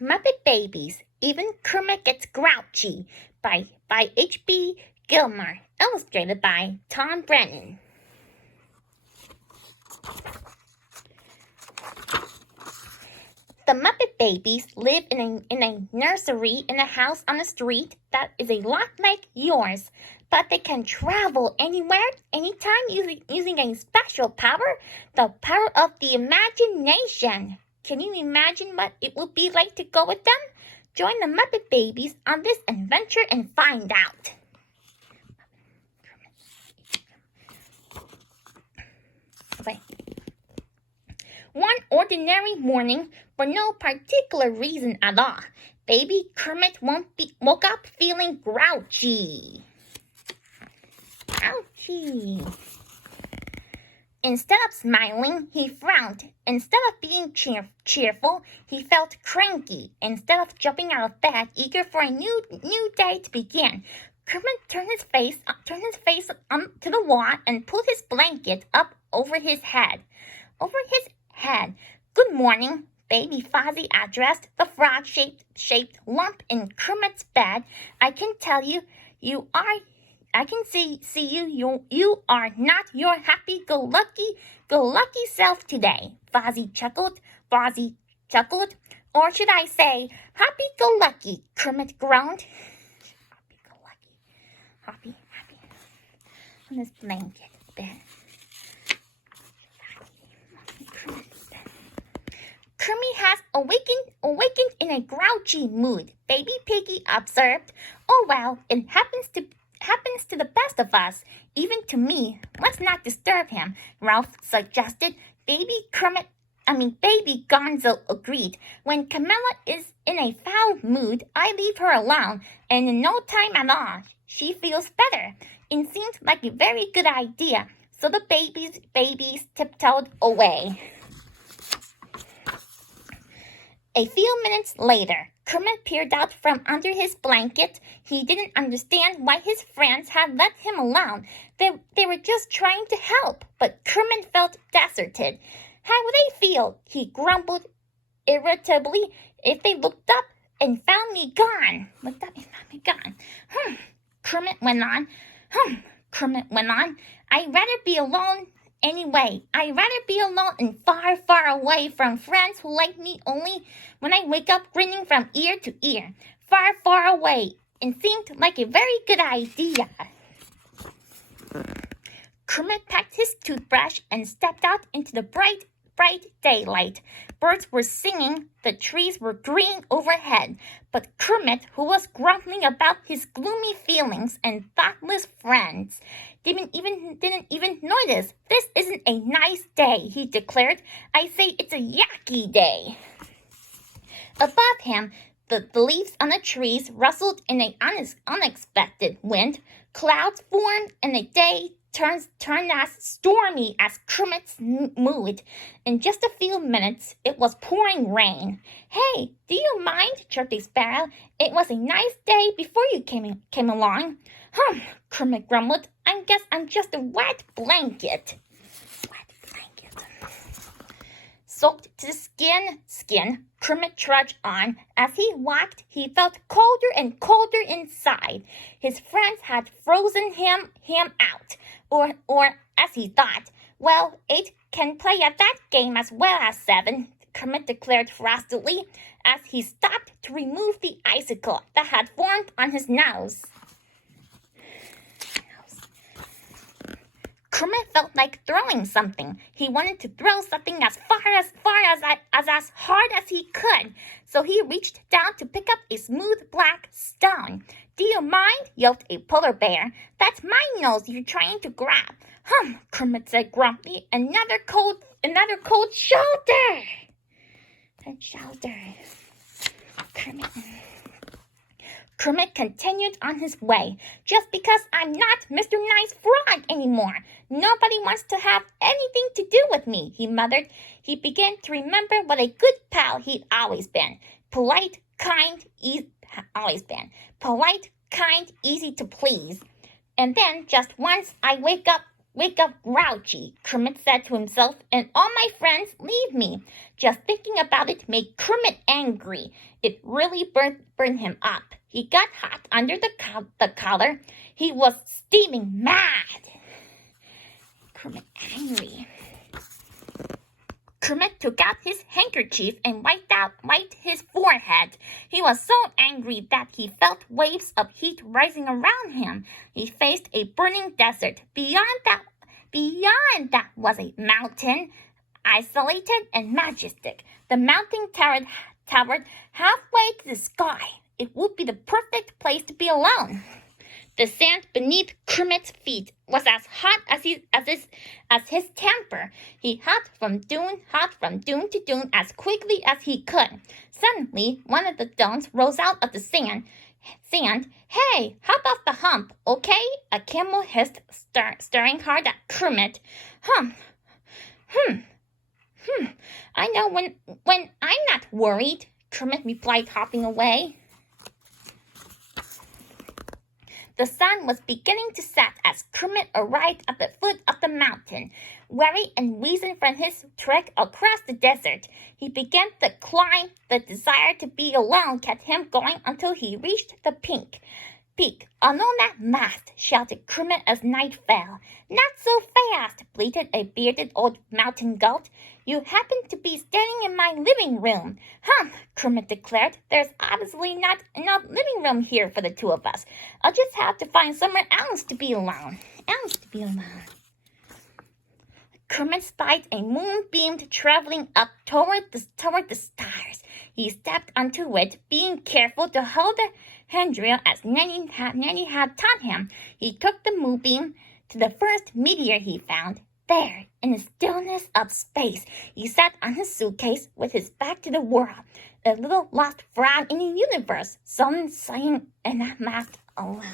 Muppet Babies, Even Kermit Gets Grouchy by H.B. Gilmore, illustrated by Tom Brennan. The Muppet Babies live in a nursery in a house on the street that is a lot like yours, but they can travel anywhere, anytime using a special power, the power of the imagination. Can you imagine what it would be like to go with them? Join the Muppet Babies on this adventure and find out. Okay. One ordinary morning, for no particular reason at all, baby Kermit woke up feeling grouchy. Grouchy. Instead of smiling, he frowned. Instead of being cheerful, he felt cranky. Instead of jumping out of bed, eager for a new day to begin, Kermit turned his face to the wall and pulled his blanket up over his head. Good morning, Baby Fozzie addressed the frog-shaped lump in Kermit's bed. I can tell you, you are not your happy-go-lucky self today. Fozzie chuckled. Or should I say, happy-go-lucky, Kermit groaned. Happy. On this blanket bed. Kermit has awakened in a grouchy mood, Baby Piggy observed. Oh well, it happens to the best of us, even to me. Let's not disturb him, Ralph suggested. Baby Gonzo agreed. When Camilla is in a foul mood, I leave her alone, and in no time at all, she feels better. It seemed like a very good idea, so the babies tiptoed away. A few minutes later, Kermit peered out from under his blanket. He didn't understand why his friends had let him alone. They were just trying to help, but Kermit felt deserted. How would they feel, he grumbled irritably, if they looked up and found me gone? Kermit went on. I'd rather be alone anyway. I'd rather be alone and far, far away from friends who like me only when I wake up grinning from ear to ear. Far, far away. It seemed like a very good idea. Kermit packed his toothbrush and stepped out into the bright daylight. Birds were singing, the trees were green overhead, but Kermit, who was grumbling about his gloomy feelings and thoughtless friends, didn't even notice. This isn't a nice day, he declared. I say it's a yucky day. Above him, the leaves on the trees rustled in an unexpected wind. Clouds formed and the day turned as stormy as Kermit's mood. In just a few minutes, it was pouring rain. Hey, do you mind? Chirped a sparrow. It was a nice day before you came along. Kermit grumbled. I guess I'm just a wet blanket. Soaked to the skin, Kermit trudged on. As he walked, he felt colder and colder inside. His friends had frozen him out. Or as he thought, well, 8 can play at that game as well as 7, Kermit declared frostily, as he stopped to remove the icicle that had formed on his nose. Kermit felt like throwing something. He wanted to throw something as hard as he could. So he reached down to pick up a smooth black stone. Do you mind? Yelped a polar bear. That's my nose you're trying to grab. Kermit said grumpily. Another cold shoulder. Kermit continued on his way. Just because I'm not Mr. Nice Frog anymore. Nobody wants to have anything to do with me, he muttered. He began to remember what a good pal he'd always been. Polite, kind, easy to please. And then just once I wake up Wake up, Grouchy, Kermit said to himself, and all my friends leave me. Just thinking about it made Kermit angry. It really burned him up. He got hot under the collar. He was steaming mad. Kermit angry. Kermit took out his handkerchief and wiped his forehead. He was so angry that he felt waves of heat rising around him. He faced a burning desert. Beyond that was a mountain, isolated and majestic. The mountain towered halfway to the sky. It would be the perfect place to be alone. The sand beneath Kermit's feet was as hot as his temper. He hopped from dune to dune as quickly as he could. Suddenly, one of the dunes rose out of the sand. Hey, hop off the hump, okay? A camel hissed, staring hard at Kermit. I know when I'm not worried, Kermit replied, hopping away. The sun was beginning to set as Kermit arrived at the foot of the mountain. Weary and weazened from his trek across the desert, he began to climb. The desire to be alone kept him going until he reached the peak. Along that mast, shouted Kermit as night fell. Not so fast, bleated a bearded old mountain goat. You happen to be standing in my living room. Kermit declared. There's obviously not enough living room here for the two of us. I'll just have to find somewhere else to be alone. Kermit spied a moonbeam traveling up toward the stars. He stepped onto it, being careful to hold the handrail as Nanny had taught him. He took the moonbeam to the first meteor he found. There, in the stillness of space, he sat on his suitcase with his back to the world, a little lost frog in the universe, some saying in that mast alone.